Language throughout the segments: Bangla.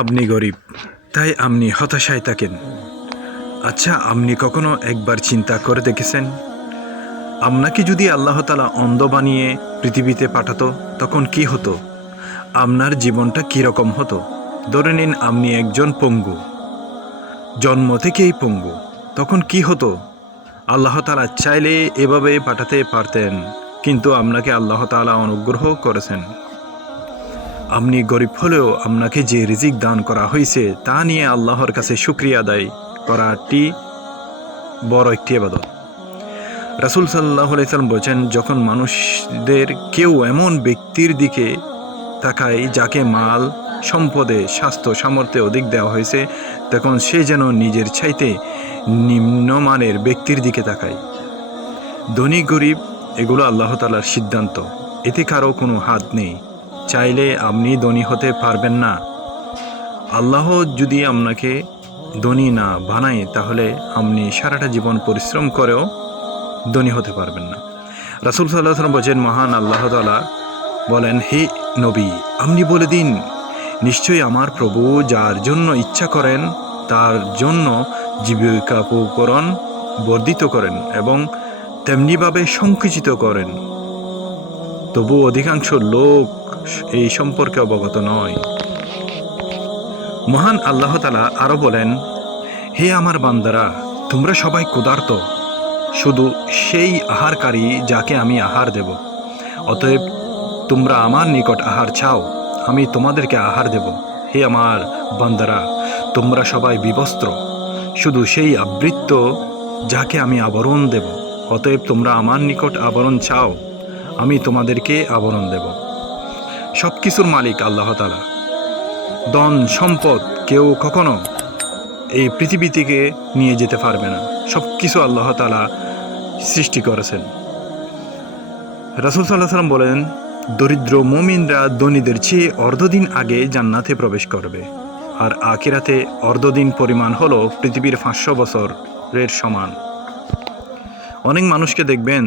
আপনি গরিব, তাই আপনি হতাশায় থাকেন। আচ্ছা, আপনি কখনো একবার চিন্তা করে দেখেছেন, আপনাকে যদি আল্লাহ তাআলা অন্ধ বানিয়ে পৃথিবীতে পাঠাতো তখন কি হতো? আপনার জীবনটা কীরকম হতো? ধরে নিন আপনি একজন পঙ্গু, জন্ম থেকেই পঙ্গু, তখন কি হতো? আল্লাহ তাআলা চাইলে এভাবে পাঠাতে পারতেন, কিন্তু আপনাকে আল্লাহ তাআলা অনুগ্রহ করেছেন। আপনি গরিব হলেও আপনাকে যে রিজিক দান করা হয়েছে তা নিয়ে আল্লাহর কাছে শুকরিয়া আদায় করাটি বড় একটি ইবাদত। রাসূল সাল্লাল্লাহু আলাইহি সাল্লাম বলেছেন, যখন মানুষদের কেউ এমন ব্যক্তির দিকে তাকায় যাকে মাল, সম্পদে, স্বাস্থ্য, সামর্থ্যে অধিক দেওয়া হয়েছে, তখন সে যেন নিজের চাইতে নিম্নমানের ব্যক্তির দিকে তাকায়। ধনী গরিব এগুলো আল্লাহ তাআলার সিদ্ধান্ত, এতে কারো কোনো হাত নেই। চাইলে আপনি ধনী হতে পারবেন না। আল্লাহ যদি আপনাকে ধনী না বানায় তাহলে আপনি সারাটা জীবন পরিশ্রম করেও ধনী হতে পারবেন না। রাসূল সাল্লাল্লাহু আলাইহি ওয়াসাল্লাম বলেছেন, মহান আল্লাহ তাআলা বলেন, হে নবী, আপনি বলে দিন, নিশ্চয়ই আমার প্রভু যার জন্য ইচ্ছা করেন তার জন্য জীবিকাপকরণ বর্ধিত করেন এবং তেমনিভাবে সংকুচিত করেন, তবু অধিকাংশ লোক এই সম্পর্কে অবগত নয়। মহান আল্লাহ তাআলা আরও বলেন, হে আমার বান্দারা, তোমরা সবাই ক্ষুধার্ত, শুধু সেই আহারকারী যাকে আমি আহার দেব। অতএব তোমরা আমার নিকট আহার চাও, আমি তোমাদেরকে আহার দেব। হে আমার বান্দারা, তোমরা সবাই বিবস্ত্র, শুধু সেই আবৃত্ত যাকে আমি আবরণ দেব। অতএব তোমরা আমার নিকট আবরণ চাও, আমি তোমাদেরকে আবরণ দেব। সব কিছুর মালিক আল্লাহ তাআলা। ধন সম্পদ কেউ কখনো এই পৃথিবী থেকে নিয়ে যেতে পারবে না। সব কিছু আল্লাহ তাআলা সৃষ্টি করেছেন। রাসূল সাল্লাল্লাহু আলাইহি ওয়াসাল্লাম বলেন, দরিদ্র মুমিনরা ধনীদের চেয়ে অর্ধদিন আগে জান্নাতে প্রবেশ করবে, আর আখিরাতে অর্ধদিন পরিমাণ হলো পৃথিবীর 500 বছরের সমান। অনেক মানুষকে দেখবেন,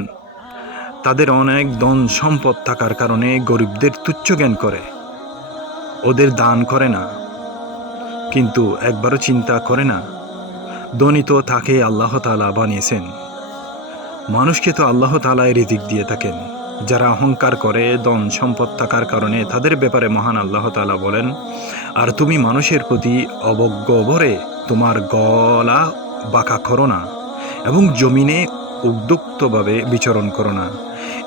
তাদের অনেক ধন সম্পদ থাকার কারণে গরিবদের তুচ্ছ জ্ঞান করে, ওদের দান করে না, কিন্তু একবারও চিন্তা করে না ধনী তো তাকে আল্লাহ তাআলা বানিয়েছেন। মানুষকে তো আল্লাহ তাআলাই রিজিক দিয়ে থাকেন। যারা অহংকার করে ধন সম্পদ থাকার কারণে, তাদের ব্যাপারে মহান আল্লাহ তাআলা বলেন, আর তুমি মানুষের প্রতি অবজ্ঞ ভরে তোমার গলা বাঁকা করো না এবং জমিনে উদ্যুক্তভাবে বিচরণ করো না।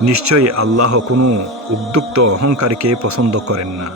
নিশ্চয়ই আল্লাহ কোনো উদ্যুক্ত অহংকারীকে পছন্দ করেন না।